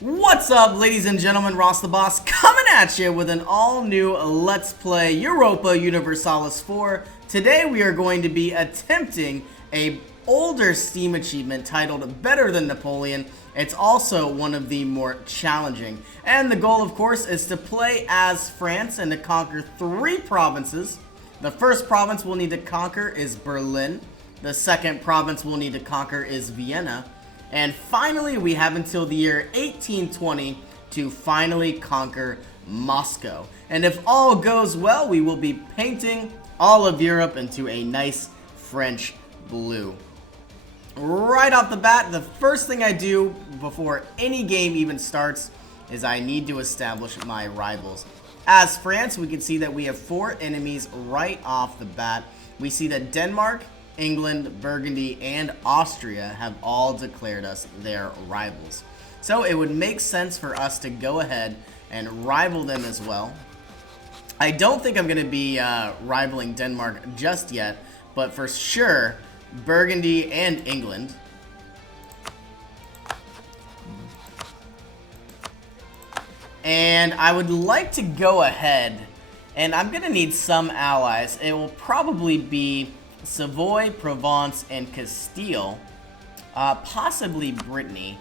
What's up, ladies and gentlemen? Ross the Boss coming at you with an all-new Let's Play Europa Universalis 4. Today we are going to be attempting a older Steam achievement titled Better Than Napoleon. It's also one of the more challenging. And the goal, of course, is to play as France and to conquer 3 provinces. The first province we'll need to conquer is Berlin. The second province we'll need to conquer is Vienna. And finally, we have until the year 1820 to finally conquer Moscow. And if all goes well, we will be painting all of Europe into a nice French blue. Right off the bat, the first thing I do before any game even starts is I need to establish my rivals. As France, we can see that we have 4 enemies right off the bat. We see that Denmark, England, Burgundy, and Austria have all declared us their rivals. So it would make sense for us to go ahead and rival them as well. I don't think I'm going to be rivaling Denmark just yet, but for sure, Burgundy and England. And I would like to go ahead, and I'm going to need some allies. It will probably be Savoy, Provence, and Castile, possibly Brittany,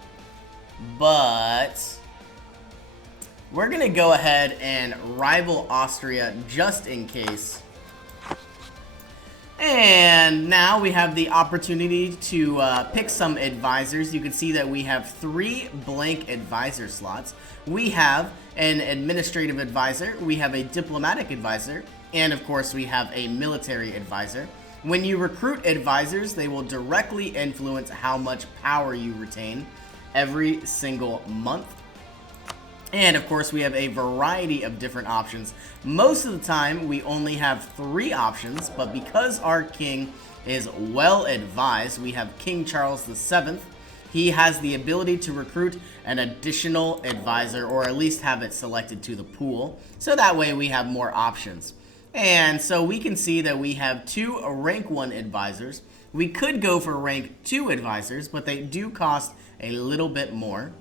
but we're gonna go ahead and rival Austria just in case. And now we have the opportunity to pick some advisors. You can see that we have 3 blank advisor slots. We have an administrative advisor, we have a diplomatic advisor, and of course we have a military advisor. When you recruit advisors, they will directly influence how much power you retain every single month. And of course, we have a variety of different options. Most of the time, we only have 3 options, but because our king is well advised, we have King Charles VII. He has the ability to recruit an additional advisor, or at least have it selected to the pool, so that way we have more options. And so we can see that we have 2 rank 1 advisors. We could go for rank 2 advisors, but they do cost a little bit more.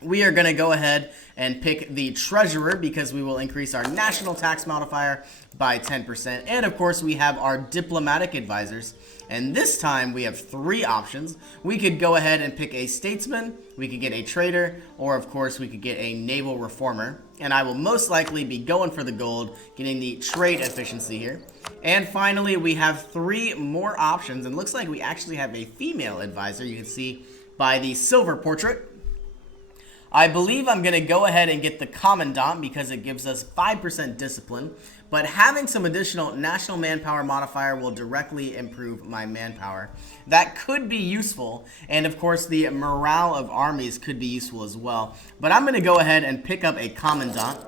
We are going to go ahead and pick the treasurer because we will increase our national tax modifier by 10%. And of course, we have our diplomatic advisors. And this time we have 3 options. We could go ahead and pick a statesman, we could get a trader, or of course we could get a naval reformer. And I will most likely be going for the gold, getting the trade efficiency here. And finally, we have 3 more options. And looks like we actually have a female advisor. You can see by the silver portrait. I believe I'm going to go ahead and get the Commandant because it gives us 5% discipline, but having some additional national manpower modifier will directly improve my manpower. That could be useful, and of course the morale of armies could be useful as well. But I'm going to go ahead and pick up a Commandant,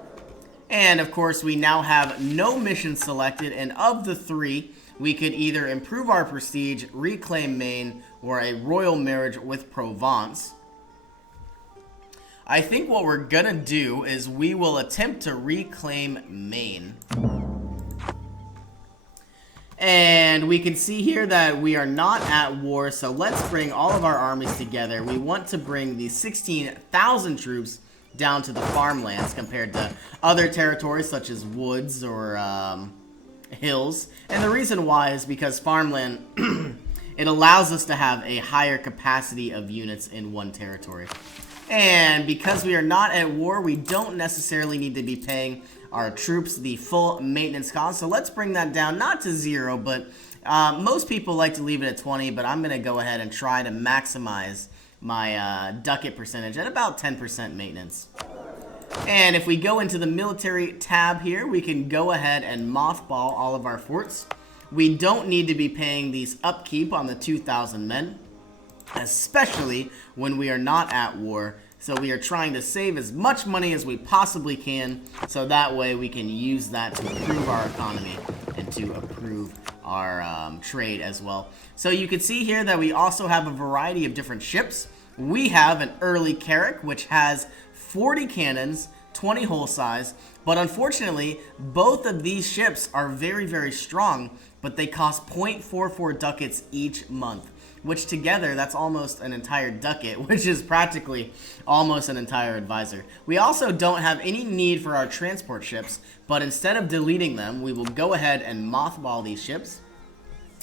and of course we now have no mission selected, and of the 3, we could either improve our prestige, reclaim Maine, or a royal marriage with Provence. I think what we're gonna do is we will attempt to reclaim Maine. And we can see here that we are not at war, so let's bring all of our armies together. We want to bring the 16,000 troops down to the farmlands compared to other territories such as woods or hills. And the reason why is because farmland, it allows us to have a higher capacity of units in one territory. And because we are not at war, we don't necessarily need to be paying our troops the full maintenance cost. So let's bring that down, not to 0, but most people like to leave it at 20, but I'm going to go ahead and try to maximize my ducat percentage at about 10% maintenance. And if we go into the military tab here, we can go ahead and mothball all of our forts. We don't need to be paying these upkeep on the 2,000 men, especially when we are not at war. So we are trying to save as much money as we possibly can, so that way we can use that to improve our economy and to improve our trade as well. So you can see here that we also have a variety of different ships. We have an early Carrack, which has 40 cannons, 20 hull size, but unfortunately, both of these ships are very, very strong, but they cost 0.44 ducats each month. which together, that's almost an entire ducat, which is practically almost an entire advisor. We also don't have any need for our transport ships, but instead of deleting them, we will go ahead and mothball these ships.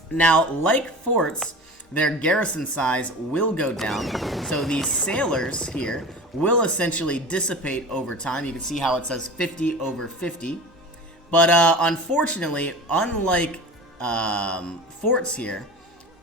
Now, like forts, their garrison size will go down, so these sailors here will essentially dissipate over time. You can see how it says 50 over 50. But unfortunately, unlike forts here,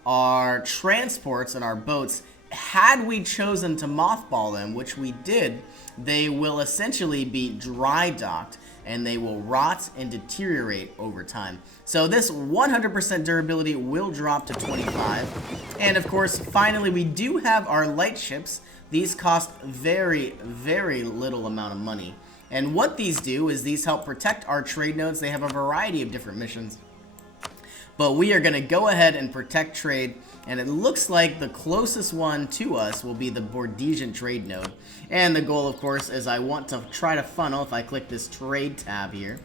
our transports and our boats, had we chosen to mothball them, which we did, they will essentially be dry docked and they will rot and deteriorate over time. So this 100% durability will drop to 25. And of course, finally, we do have our light ships. These cost very, very little amount of money. And what these do is these help protect our trade nodes. They have a variety of different missions. But we are going to go ahead and protect trade, and it looks like the closest one to us will be the Bordesian trade node. And the goal, of course, is I want to try to funnel, if I click this trade tab here,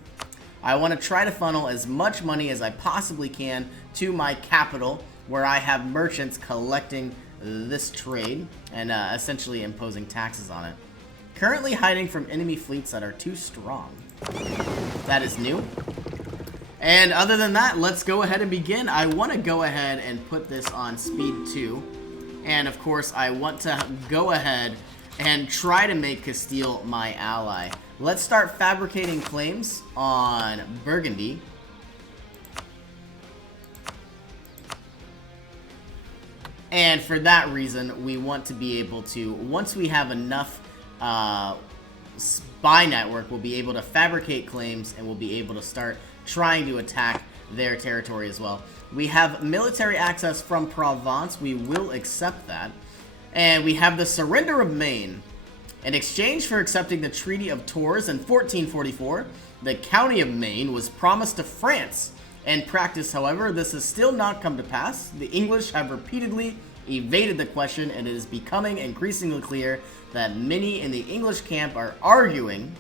I want to try to funnel as much money as I possibly can to my capital, where I have merchants collecting this trade and essentially imposing taxes on it. Currently hiding from enemy fleets that are too strong. That is new. And other than that, let's go ahead and begin. I want to go ahead and put this on speed 2. And of course, I want to go ahead and try to make Castile my ally. Let's start fabricating claims on Burgundy. And for that reason, we want to be able to, once we have enough spy network, we'll be able to fabricate claims and we'll be able to start trying to attack their territory as well. We have military access from Provence. We will accept that. And we have the surrender of Maine. In exchange for accepting the Treaty of Tours in 1444, the County of Maine was promised to France. In practice, however, this has still not come to pass. The English have repeatedly evaded the question, and it is becoming increasingly clear that many in the English camp are arguing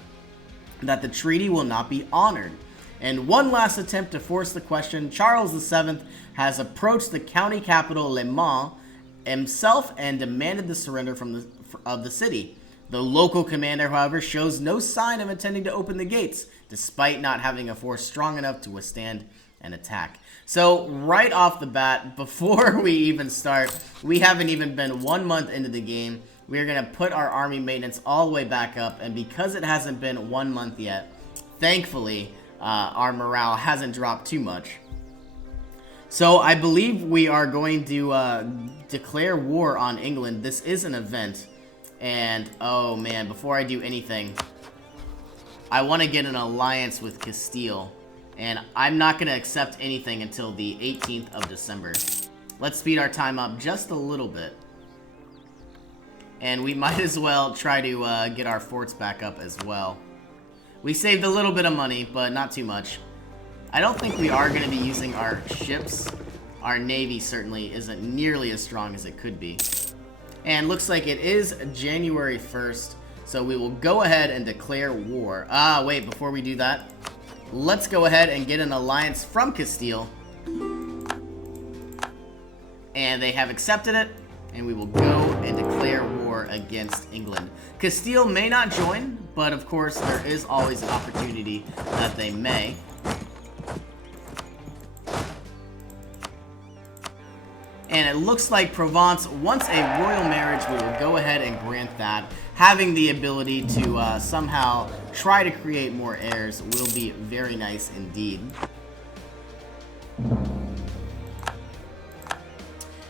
that the treaty will not be honored. In one last attempt to force the question, Charles VII has approached the county capital Le Mans himself and demanded the surrender of the city. The local commander, however, shows no sign of intending to open the gates, despite not having a force strong enough to withstand an attack. So right off the bat, before we even start, we haven't even been 1 month into the game. We're going to put our army maintenance all the way back up, and because it hasn't been 1 month yet, thankfully, our morale hasn't dropped too much. So I believe we are going to declare war on England. This is an event. And, oh man, before I do anything, I want to get an alliance with Castile. And I'm not going to accept anything until the 18th of December. Let's speed our time up just a little bit. And we might as well try to get our forts back up as well. We saved a little bit of money, but not too much. I don't think we are going to be using our ships. Our navy certainly isn't nearly as strong as it could be. And looks like it is January 1st, so we will go ahead and declare war. Wait, before we do that, let's go ahead and get an alliance from Castile. And they have accepted it, and we will go and declare war against England. Castile may not join, but of course there is always an opportunity that they may. And it looks like Provence wants a royal marriage. We will go ahead and grant that. Having the ability to somehow try to create more heirs will be very nice indeed.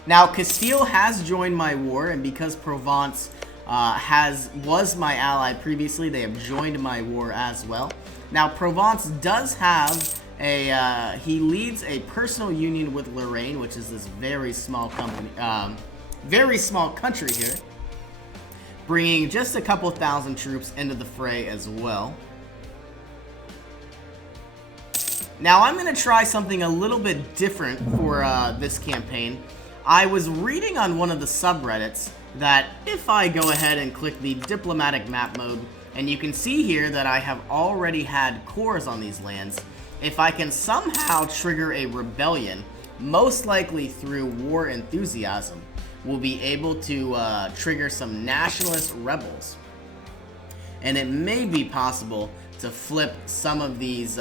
Now, Castile has joined my war, and because Provence was my ally previously, they have joined my war as well. Now, Provence does have he leads a personal union with Lorraine, which is this very small company, very small country here, bringing just a couple thousand troops into the fray as well. Now, I'm going to try something a little bit different for this campaign. I was reading on one of the subreddits that if I go ahead and click the diplomatic map mode, and you can see here that I have already had cores on these lands, if I can somehow trigger a rebellion, most likely through war enthusiasm, we'll be able to trigger some nationalist rebels. And it may be possible to flip some of these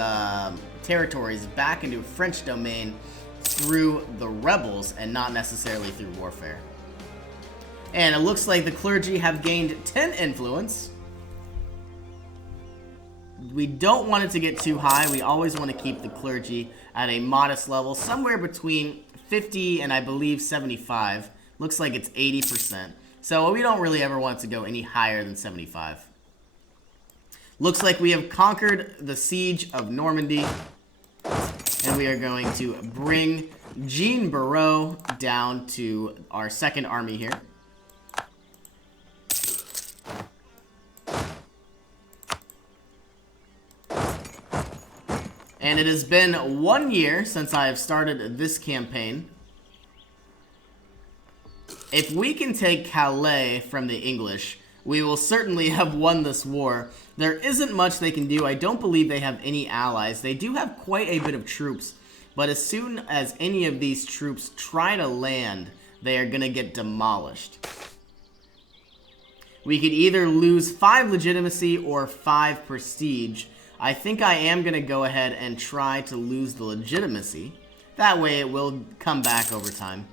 territories back into French domain through the rebels and not necessarily through warfare. And it looks like the clergy have gained 10 influence. We don't want it to get too high. We always want to keep the clergy at a modest level, somewhere between 50 and I believe 75. Looks like it's 80%. So we don't really ever want it to go any higher than 75. Looks like we have conquered the siege of Normandy. And we are going to bring Jean Barreau down to our second army here. And it has been 1 year since I have started this campaign. If we can take Calais from the English, we will certainly have won this war. There isn't much they can do. I don't believe they have any allies. They do have quite a bit of troops, but as soon as any of these troops try to land, they are going to get demolished. We could either lose 5 legitimacy or 5 prestige. I think I am going to go ahead and try to lose the legitimacy. That way it will come back over time.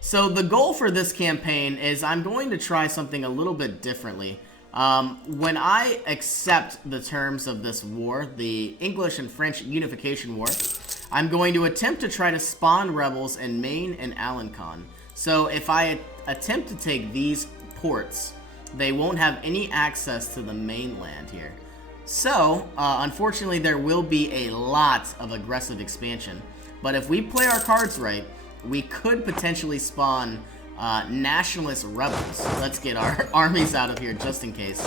So the goal for this campaign is I'm going to try something a little bit differently. When I accept the terms of this war, the English and French Unification War, I'm going to attempt to try to spawn rebels in Maine and Alencon. So if I attempt to take these ports, they won't have any access to the mainland here. So, unfortunately, there will be a lot of aggressive expansion. But if we play our cards right, we could potentially spawn nationalist rebels. Let's get our armies out of here just in case.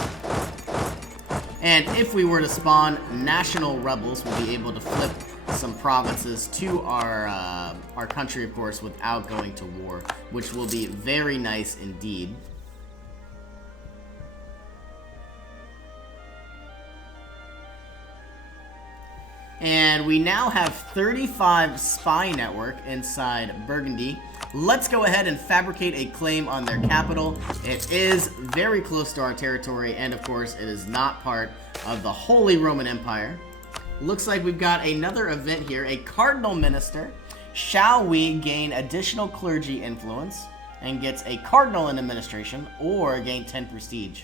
And if we were to spawn national rebels, we'll be able to flip some provinces to our country, of course, without going to war, which will be very nice indeed. And we now have 35 spy network inside Burgundy. Let's go ahead and fabricate a claim on their capital. It is very close to our territory, and of course, it is not part of the Holy Roman Empire. Looks like we've got another event here, a cardinal minister. Shall we gain additional clergy influence and gets a cardinal in administration, or gain 10 prestige?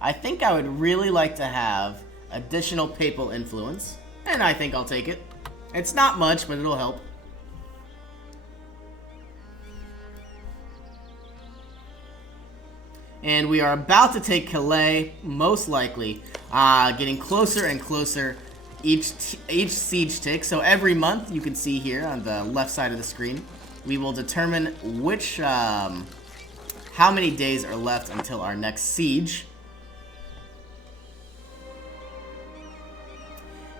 I think I would really like to have additional papal influence. And I think I'll take it. It's not much, but it'll help. And we are about to take Calais, most likely. Getting closer and closer each siege tick. So every month, you can see here on the left side of the screen, we will determine which, how many days are left until our next siege.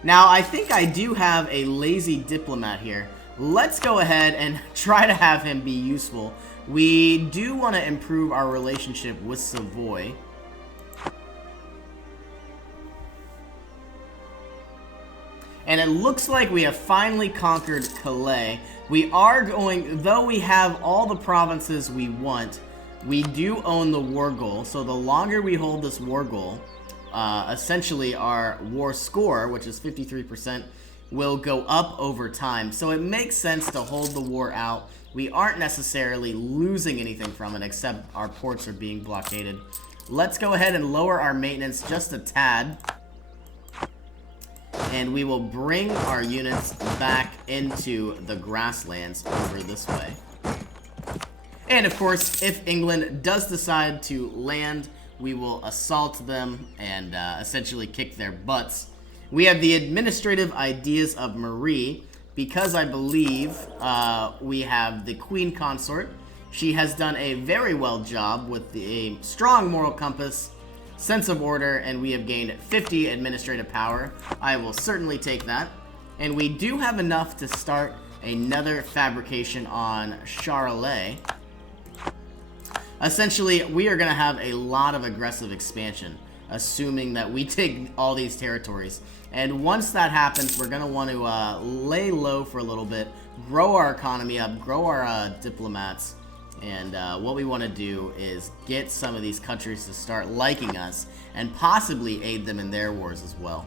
Now, I think I do have a lazy diplomat here. Let's go ahead and try to have him be useful. We do want to improve our relationship with Savoy. And it looks like we have finally conquered Calais. We are going, though we have all the provinces we want, we do own the war goal. So the longer we hold this war goal, essentially our war score, which is 53%, will go up over time. So it makes sense to hold the war out. We aren't necessarily losing anything from it, except our ports are being blockaded. Let's go ahead and lower our maintenance just a tad. And we will bring our units back into the grasslands over this way. And of course, if England does decide to land, we will assault them and essentially kick their butts. We have the administrative ideas of Marie, because I believe we have the Queen Consort. She has done a very well job with a strong moral compass, sense of order, and we have gained 50 administrative power. I will certainly take that. And we do have enough to start another fabrication on Charolais. Essentially, we are going to have a lot of aggressive expansion. assuming that we take all these territories. And once that happens, we're going to want to lay low for a little bit, grow our economy up, grow our diplomats, and what we want to do is get some of these countries to start liking us and possibly aid them in their wars as well.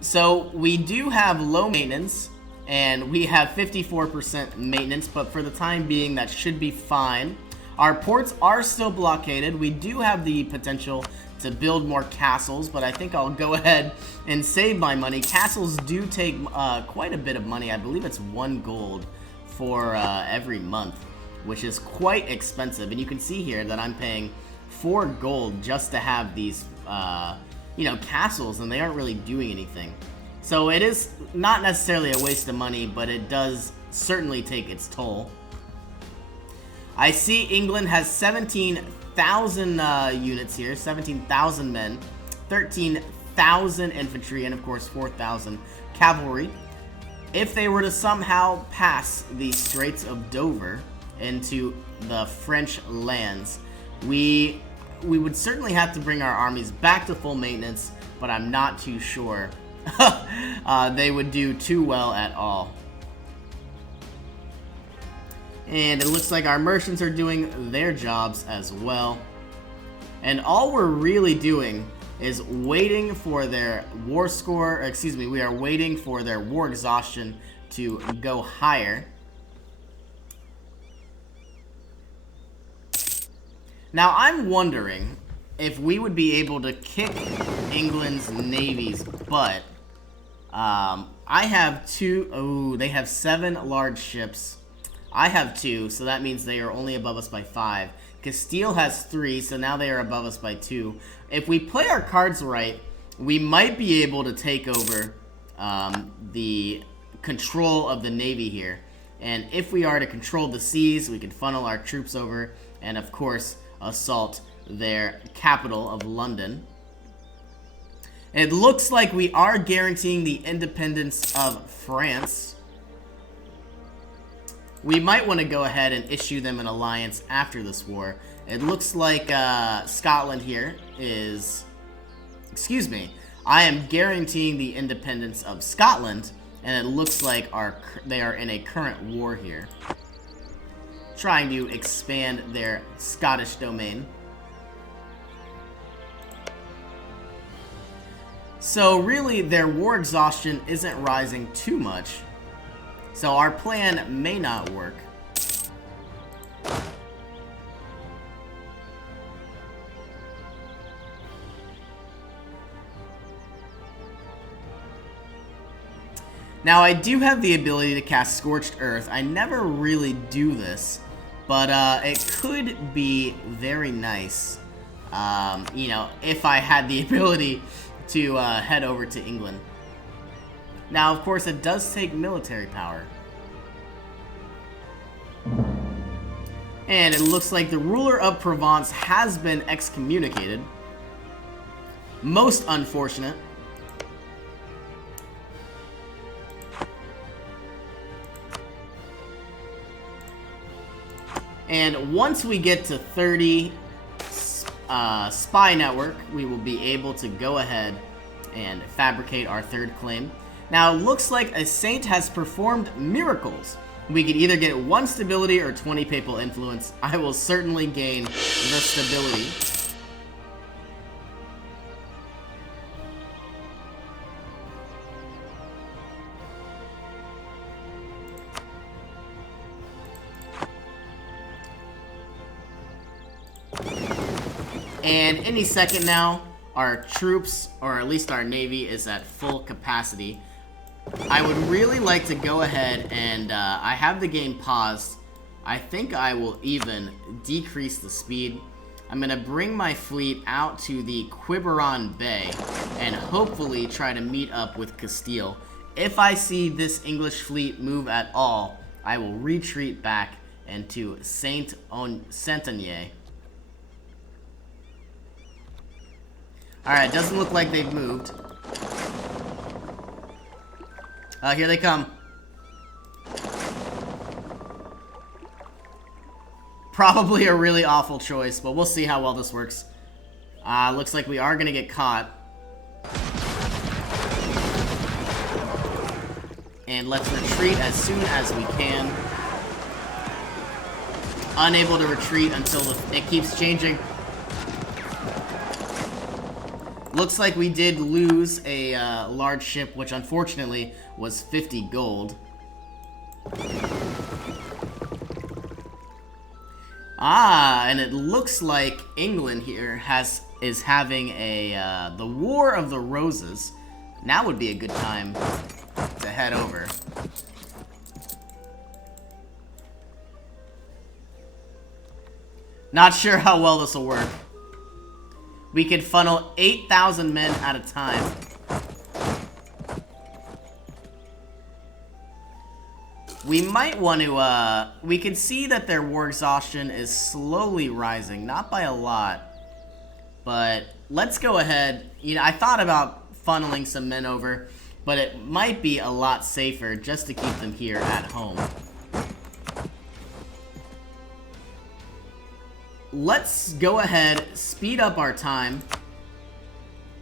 So we do have low maintenance, and we have 54% maintenance, but for the time being, that should be fine. Our ports are still blockaded. We do have the potential to build more castles, but I think I'll go ahead and save my money. Castles do take quite a bit of money. I believe it's 1 gold for every month, which is quite expensive. And you can see here that I'm paying 4 gold just to have these you know, castles, and they aren't really doing anything. So it is not necessarily a waste of money, but it does certainly take its toll. I see England has 17,000 units here, 17,000 men, 13,000 infantry, and of course 4,000 cavalry. If they were to somehow pass the Straits of Dover into the French lands, we would certainly have to bring our armies back to full maintenance, but I'm not too sure they would do too well at all. And it looks like our merchants are doing their jobs as well. And all we're really doing is waiting for their war score, excuse me, we are waiting for their war exhaustion to go higher. Now, I'm wondering if we would be able to kick England's navy's butt. I have 2, oh, they have 7 large ships. I have 2, so that means they are only above us by 5. Castile has 3, so now they are above us by 2. If we play our cards right, we might be able to take over the control of the navy here. And if we are to control the seas, we can funnel our troops over and, of course, assault their capital of London. It looks like we are guaranteeing the independence of France. We might want to go ahead and issue them an alliance after this war. It looks like Scotland here is... Excuse me. I am guaranteeing the independence of Scotland, and it looks like they are in a current war here, trying to expand their Scottish domain. So really, their war exhaustion isn't rising too much, so our plan may not work. Now, I do have the ability to cast Scorched Earth. I never really do this, but it could be very nice, you know, if I had the ability to head over to England. Now, of course, it does take military power. And it looks like the ruler of Provence has been excommunicated. Most unfortunate. And once we get to 30 spy network, we will be able to go ahead and fabricate our 3rd claim. Now, it looks like a saint has performed miracles. We could either get 1 stability or 20 papal influence. I will certainly gain the stability. And any second now, our troops, or at least our navy, is at full capacity. I would really like to go ahead and, I have the game paused. I think I will even decrease the speed. I'm going to bring my fleet out to the Quiberon Bay and hopefully try to meet up with Castile. If I see this English fleet move at all, I will retreat back and to Saint-Onye. Alright, doesn't look like they've moved. Here they come. Probably a really awful choice, but we'll see how well this works. Looks like we are gonna get caught. And let's retreat as soon as we can. Unable to retreat until it keeps changing. Looks like we did lose a large ship, which unfortunately was 50 gold. And it looks like England here is having the War of the Roses. Now would be a good time to head over. Not sure how well this will work. We could funnel 8,000 men at a time. We might want to, we can see that their war exhaustion is slowly rising. Not by a lot, but let's go ahead. You know, I thought about funneling some men over, but it might be a lot safer just to keep them here at home. Let's go ahead, speed up our time,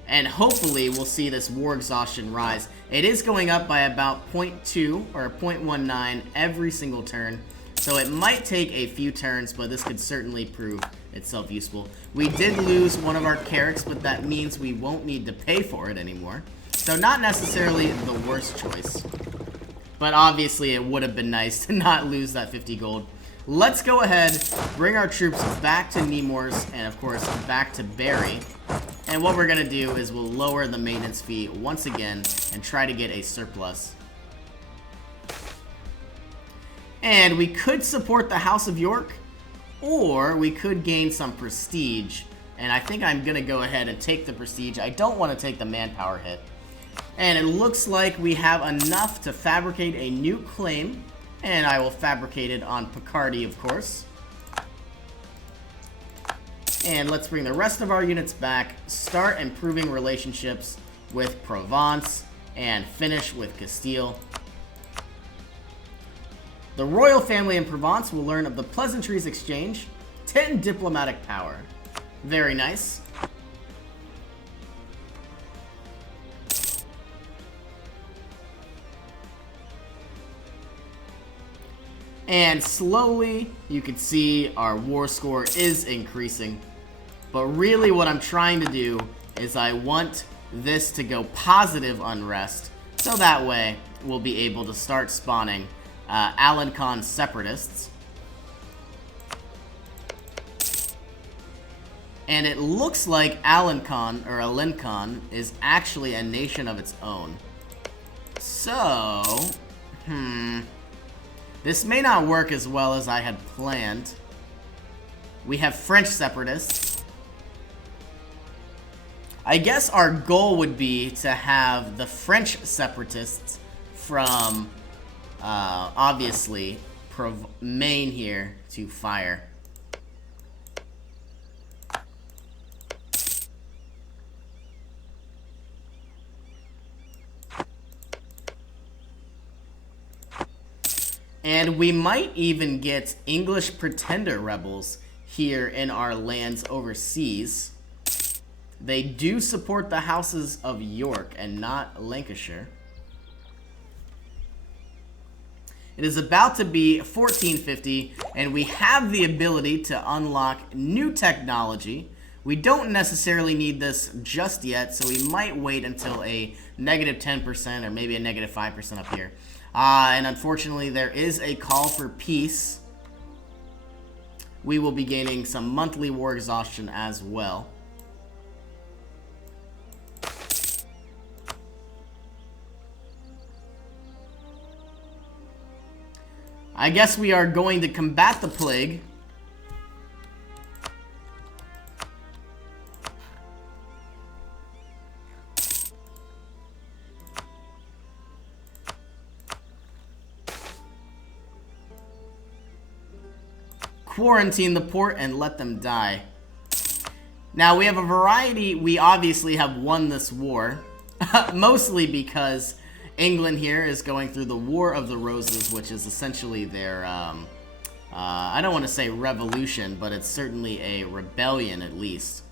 and hopefully we'll see this war exhaustion rise. It is going up by about 0.2 or 0.19 every single turn, so it might take a few turns, but this could certainly prove itself useful. We did lose one of our carracks, but that means we won't need to pay for it anymore. So not necessarily the worst choice, but obviously it would have been nice to not lose that 50 gold. Let's go ahead, bring our troops back to Nemours, and of course, back to Barry. And what we're going to do is we'll lower the maintenance fee once again and try to get a surplus. And we could support the House of York, or we could gain some prestige. And I think I'm going to go ahead and take the prestige. I don't want to take the manpower hit. And it looks like we have enough to fabricate a new claim. And I will fabricate it on Picardy, of course. And let's bring the rest of our units back, start improving relationships with Provence, and finish with Castile. The royal family in Provence will learn of the pleasantries exchange, 10 diplomatic power. Very nice. And slowly, you can see our war score is increasing. But really what I'm trying to do is I want this to go positive unrest. So that way, we'll be able to start spawning Alencon separatists. And it looks like Alencon is actually a nation of its own. So, this may not work as well as I had planned. We have French separatists. I guess our goal would be to have the French separatists from, obviously, Maine here to fire. And we might even get English pretender rebels here in our lands overseas. They do support the houses of York and not Lancashire. It is about to be 1450, and we have the ability to unlock new technology. We don't necessarily need this just yet, so we might wait until a negative 10% or maybe a negative 5% up here. And unfortunately, there is a call for peace. We will be gaining some monthly war exhaustion as well. I guess we are going to combat the plague. quarantine the port and let them die. Now, we have a variety. We obviously have won this war, mostly because England here is going through the War of the Roses, which is essentially their, I don't want to say revolution, but it's certainly a rebellion at least.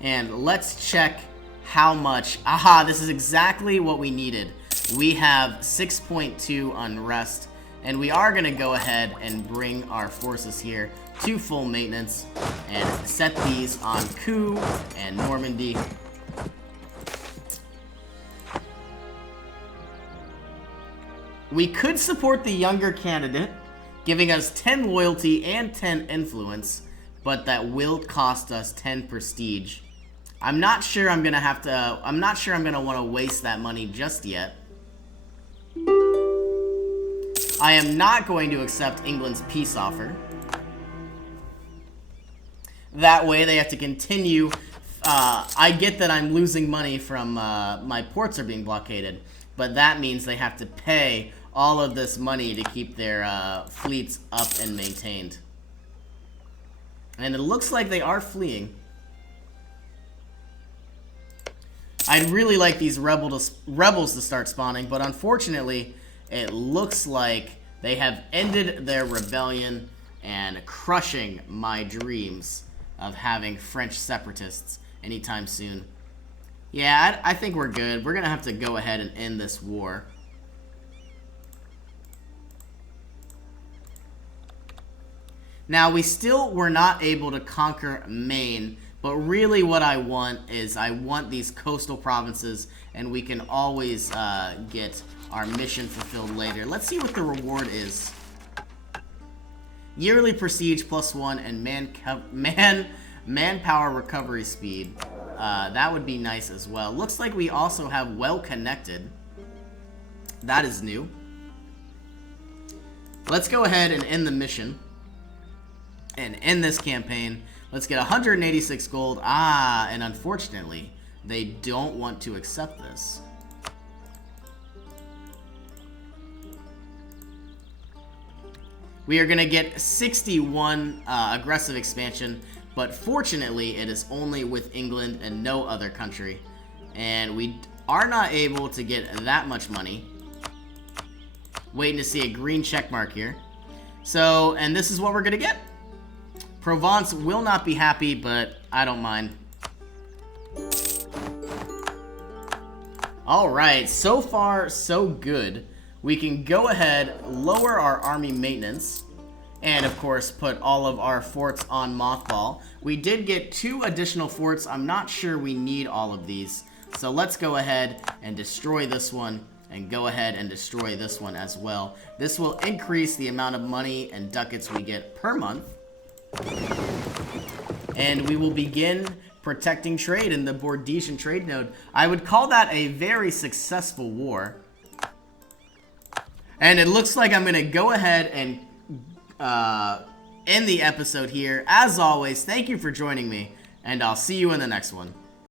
And let's check how much. Aha, this is exactly what we needed. We have 6.2 unrest, and we are going to go ahead and bring our forces here to full maintenance and set these on Coup and Normandy. We could support the younger candidate, giving us 10 loyalty and 10 influence, but that will cost us 10 prestige. I'm not sure I'm gonna want to waste that money just yet. I am not going to accept England's peace offer. That way they have to continue. I get that I'm losing money from my ports are being blockaded, but that means they have to pay all of this money to keep their fleets up and maintained. And it looks like they are fleeing. I'd really like these rebels to start spawning, but unfortunately, it looks like they have ended their rebellion and crushing my dreams of having French separatists anytime soon. Yeah, I think we're good. We're going to have to go ahead and end this war. Now, we still were not able to conquer Maine, but really what I want is I want these coastal provinces, and we can always get our mission fulfilled later. Let's see what the reward is. Yearly prestige +1 and manpower recovery speed. That would be nice as well. Looks like we also have well connected. That is new. Let's go ahead and end the mission and end this campaign. Let's get 186 gold. And unfortunately, they don't want to accept this. We are going to get 61 aggressive expansion, but fortunately, it is only with England and no other country. And we are not able to get that much money. Waiting to see a green check mark here. So, and this is what we're going to get. Provence will not be happy, but I don't mind. Alright, so far, so good. We can go ahead, lower our army maintenance, and of course, put all of our forts on mothball. We did get 2 additional forts. I'm not sure we need all of these. So let's go ahead and destroy this one, and go ahead and destroy this one as well. This will increase the amount of money and ducats we get per month. And we will begin protecting trade in the Bordesian trade node. I would call that a very successful war. And it looks like I'm going to go ahead and end the episode here. As always, thank you for joining me, and I'll see you in the next one.